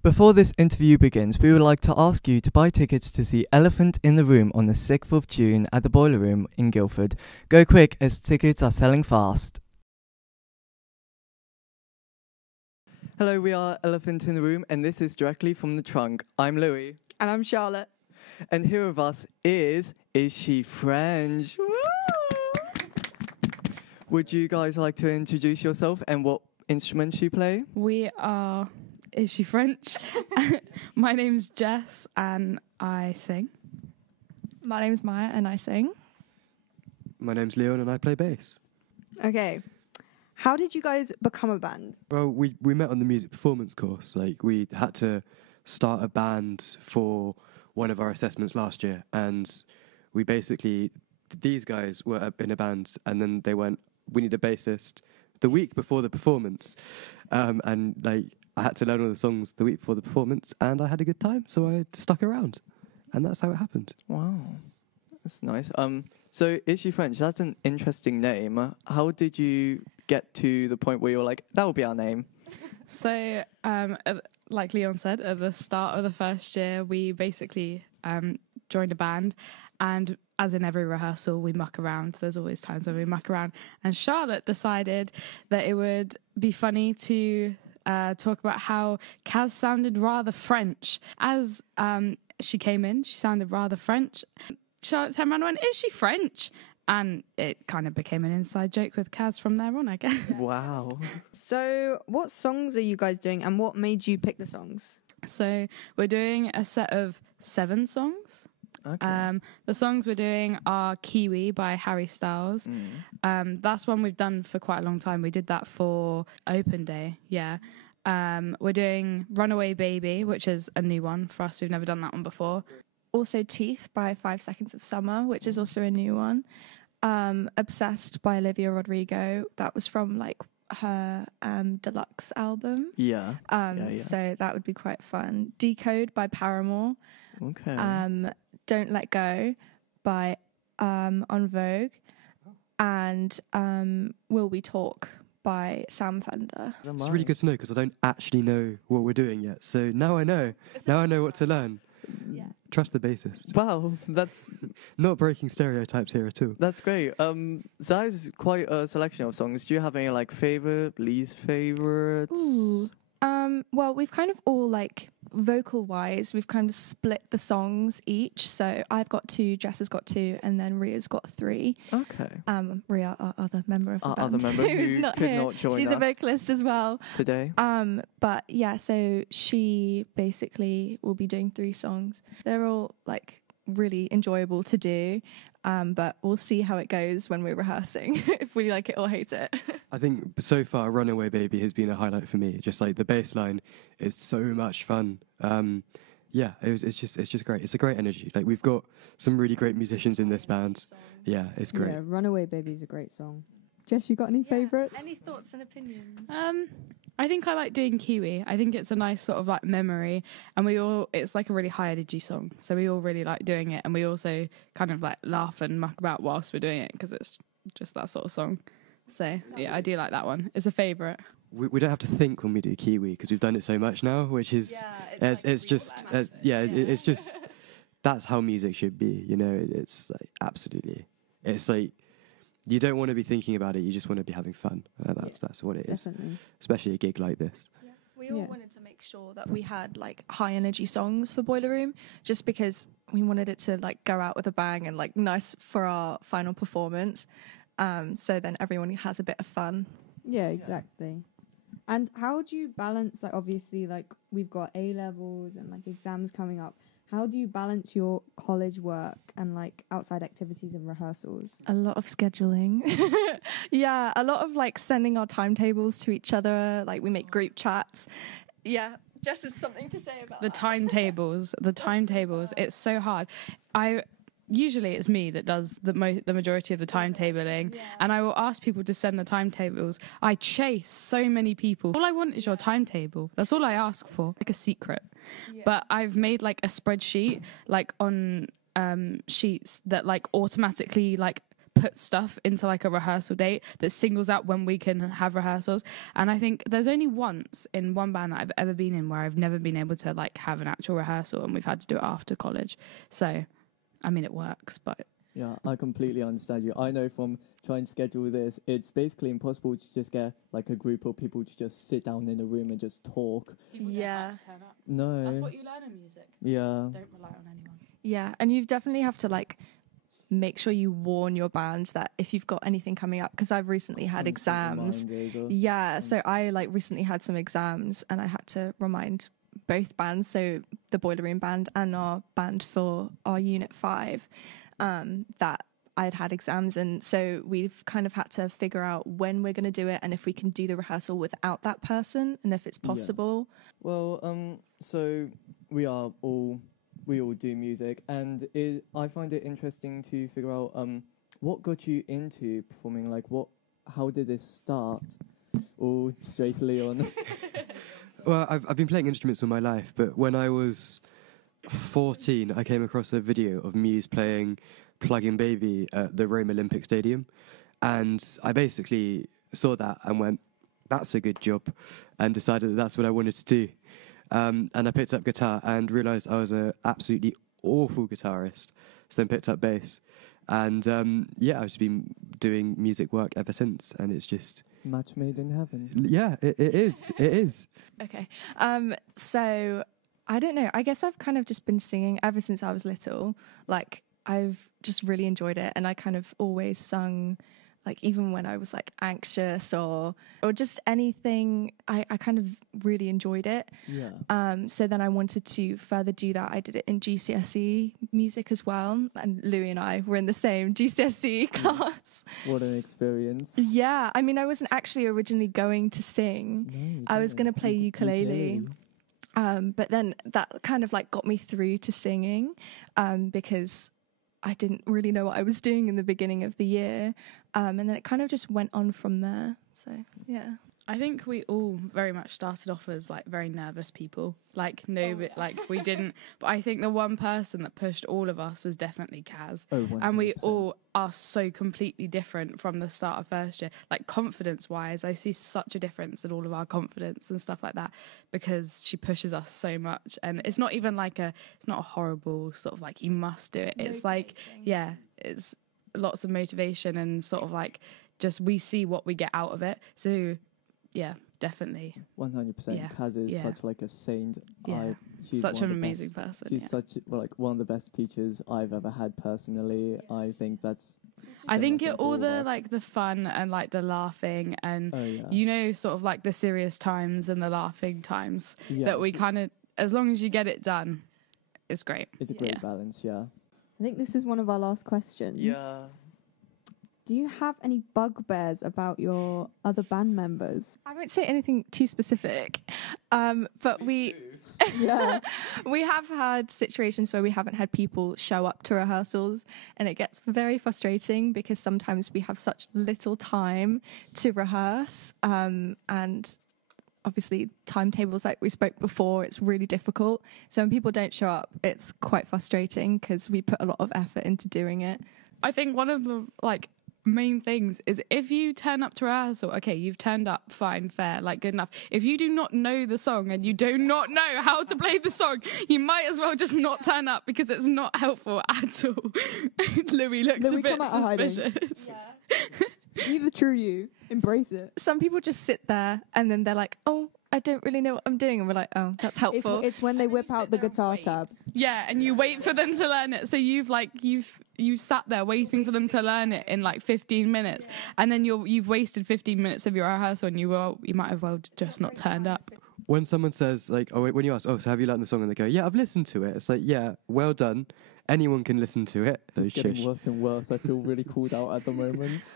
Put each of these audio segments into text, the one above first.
Before this interview begins, we would like to ask you to buy tickets to see Elephant in the Room on the 6th of June at the Boiler Room in Guildford. Go quick as tickets are selling fast. Hello, we are Elephant in the Room and this is directly from the trunk. I'm Louis. And I'm Charlotte. And here with us is She French? Woo! Would you guys like to introduce yourself and what instruments you play? We are Is She French? My name's Jess and I sing. My name's Maya and I sing. My name's Leon and I play bass. Okay. How did you guys become a band? Well, we met on the music performance course. Like, we had to start a band for one of our assessments last year, and we basically, these guys were in a band, and then they went, we need a bassist the week before the performance. And like, I had to learn all the songs the week before the performance, and I had a good time, so I stuck around. And that's how it happened. Wow. That's nice. So Is She French? That's an interesting name. How did you get to the point where you're like, that will be our name? So, like Leon said, at the start of the first year, we basically joined a band, and as in every rehearsal, we muck around. There's always times when we muck around. And Charlotte decided that it would be funny to talk about how Kaz sounded rather French. As she came in, she sounded rather French. Charlotte turned around and went, "Is she French?" And it kind of became an inside joke with Kaz from there on, I guess. Yes. Wow. So what songs are you guys doing and what made you pick the songs? So we're doing a set of 7 songs. Okay. The songs we're doing are Kiwi by Harry Styles. That's one we've done for quite a long time. We did that for Open Day, yeah. We're doing Runaway Baby, which is a new one for us. We've never done that one before. Also Teeth by 5 Seconds of Summer, which is also a new one. Obsessed by Olivia Rodrigo. That was from like her deluxe album. Yeah. So that would be quite fun. Decode by Paramore. Okay. Don't Let Go by On Vogue. And Will We Talk by Sam Fender. It's really good to know because I don't actually know what we're doing yet. So now I know. Now I know what to learn. Yeah. Trust the bassist. Wow, that's Not breaking stereotypes here at all. that's great. So that is quite a selection of songs. Do you have any like favorite, least favorites? Ooh. Well, we've kind of all like vocal-wise, we've kind of split the songs each. So I've got 2, Jess has got 2, and then Ria's got 3. Okay. Ria, our other member of the Our band, other member who's who not could here. not join She's us a vocalist as well. today. But yeah, so she basically will be doing 3 songs. They're all like really enjoyable to do. But we'll see how it goes when we're rehearsing, if we like it or hate it. I think so far, Runaway Baby has been a highlight for me. Just like the bass line is so much fun. Yeah, it's just great. It's a great energy. Like, we've got some really great musicians in this band. Yeah, it's great. Yeah, Runaway Baby is a great song. Jess, you got any favourites? Any thoughts and opinions? I think I like doing Kiwi. I think it's a nice sort of like memory, and it's like a really high energy song, so we all really like doing it, and we also kind of like laugh and muck about whilst we're doing it because it's just that sort of song. So yeah, I do like that one. It's a favourite. We don't have to think when we do Kiwi because we've done it so much now, which is it's just that's how music should be. You know, it's like absolutely. It's like you don't want to be thinking about it. You just want to be having fun. That's what it is. Definitely. Especially a gig like this. Yeah. We all wanted to make sure that we had like high energy songs for Boiler Room, just because we wanted it to like go out with a bang and like nice for our final performance. So then everyone has a bit of fun. Yeah, exactly. And how do you balance, like, obviously, like, we've got A-levels and, like, exams coming up. How do you balance your college work and, like, outside activities and rehearsals? A lot of scheduling. Yeah, a lot of, like, sending our timetables to each other. Like, we make group chats. Yeah, Jess has something to say about The timetables, it's so hard. Usually it's me that does the majority of the timetabling, and I will ask people to send the timetables. I chase so many people. All I want is your timetable. That's all I ask for, like a secret. Yeah. But I've made like a spreadsheet, like on sheets that like automatically like put stuff into like a rehearsal date that singles out when we can have rehearsals. And I think there's only once in one band that I've ever been in where I've never been able to like have an actual rehearsal, and we've had to do it after college. So I mean, it works, but Yeah, I completely understand you. I know from trying to schedule this, it's basically impossible to just get like a group of people to just sit down in a room and just talk. Yeah. No. That's what you learn in music. Yeah. Don't rely on anyone. Yeah, and you definitely have to like make sure you warn your band that if you've got anything coming up, because I've recently had exams. Yeah, so I like recently had some exams and I had to remind both bands, so the Boiler Room band and our band for our Unit 5, that I'd had exams, and so we've kind of had to figure out when we're going to do it and if we can do the rehearsal without that person and if it's possible. Yeah. Well, so we all do music, and I find it interesting to figure out what got you into performing. Like, how did this start? Or straightly on. Well, I've been playing instruments all my life, but when I was 14, I came across a video of Muse playing Plug-in Baby at the Rome Olympic Stadium, and I basically saw that and went, that's a good job, and decided that that's what I wanted to do. And I picked up guitar and realised I was an absolutely awful guitarist, so then picked up bass. And I've just been doing music work ever since, and it's just... Match made in heaven. Yeah, it is. It is. Okay. So I don't know. I guess I've kind of just been singing ever since I was little. Like, I've just really enjoyed it. And I kind of always sung, like, even when I was, like, anxious or just anything, I kind of really enjoyed it. Yeah. So then I wanted to further do that. I did it in GCSE music as well. And Louis and I were in the same GCSE class. What an experience. Yeah. I mean, I wasn't actually originally going to sing. No, I was going to play ukulele. But then that kind of like got me through to singing, because I didn't really know what I was doing in the beginning of the year. And then it kind of just went on from there. So, yeah. I think we all very much started off as like very nervous people. Like like we didn't. But I think the one person that pushed all of us was definitely Kaz. Oh, 100%. And we all are so completely different from the start of first year. Like confidence-wise, I see such a difference in all of our confidence and stuff like that because she pushes us so much. And it's not even like it's not a horrible sort of like you must do it. It's like, yeah, it's lots of motivation and sort of like just we see what we get out of it. So yeah, definitely. 100%. Yeah. Kaz is such like a saint. Yeah. She's such an amazing person. She's such like one of the best teachers I've ever had personally. I think that's. I think all the like the fun and like the laughing and you know sort of like the serious times and the laughing times that we kind of, as long as you get it done, it's great. It's a great balance. Yeah. I think this is one of our last questions. Yeah. Do you have any bugbears about your other band members? I won't say anything too specific, but we have had situations where we haven't had people show up to rehearsals, and it gets very frustrating because sometimes we have such little time to rehearse, and obviously timetables, like we spoke before, it's really difficult. So when people don't show up, it's quite frustrating because we put a lot of effort into doing it. I think one of the like main things is if you turn up to rehearsal, okay, you've turned up, fine, fair, like good enough. If you do not know the song and you do not know how to play the song, you might as well just not turn up because it's not helpful at all. Louis looks a bit suspicious. Neither true you. Embrace it. Some people just sit there and then they're like, oh, I don't really know what I'm doing. And we're like, oh, that's helpful. It's when they whip out the guitar tabs. Yeah, and you wait for them to learn it. So you've sat there waiting for them to learn it in like 15 minutes. And then you've wasted 15 minutes of your rehearsal and you might have well just not turned up. When someone says like, when you ask, oh, so have you learned the song? And they go, yeah, I've listened to it. It's like, yeah, well done. Anyone can listen to it. It's getting worse and worse. I feel really called out at the moment.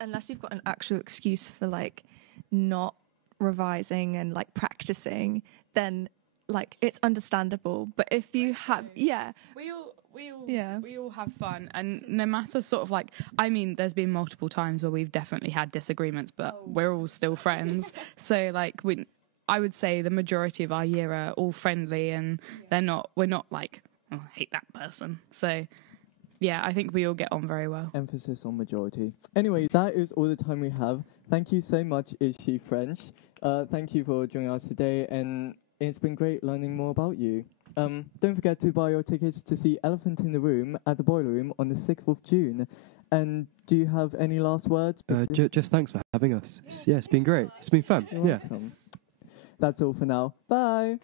Unless you've got an actual excuse for like not revising and like practicing, then like it's understandable. But if you have, we all have fun, and no matter sort of like, I mean, there's been multiple times where we've definitely had disagreements, but we're all still friends. So like I would say the majority of our year are all friendly, and we're not like, oh, I hate that person. So yeah, I think we all get on very well. Emphasis on majority. Anyway, that is all the time we have. Thank you so much, Is She French? Thank you for joining us today, and it's been great learning more about you. Don't forget to buy your tickets to see Elephant in the Room at the Boiler Room on the 6th of June. And do you have any last words? Just thanks for having us. It's been great. It's been fun. You're welcome. That's all for now. Bye.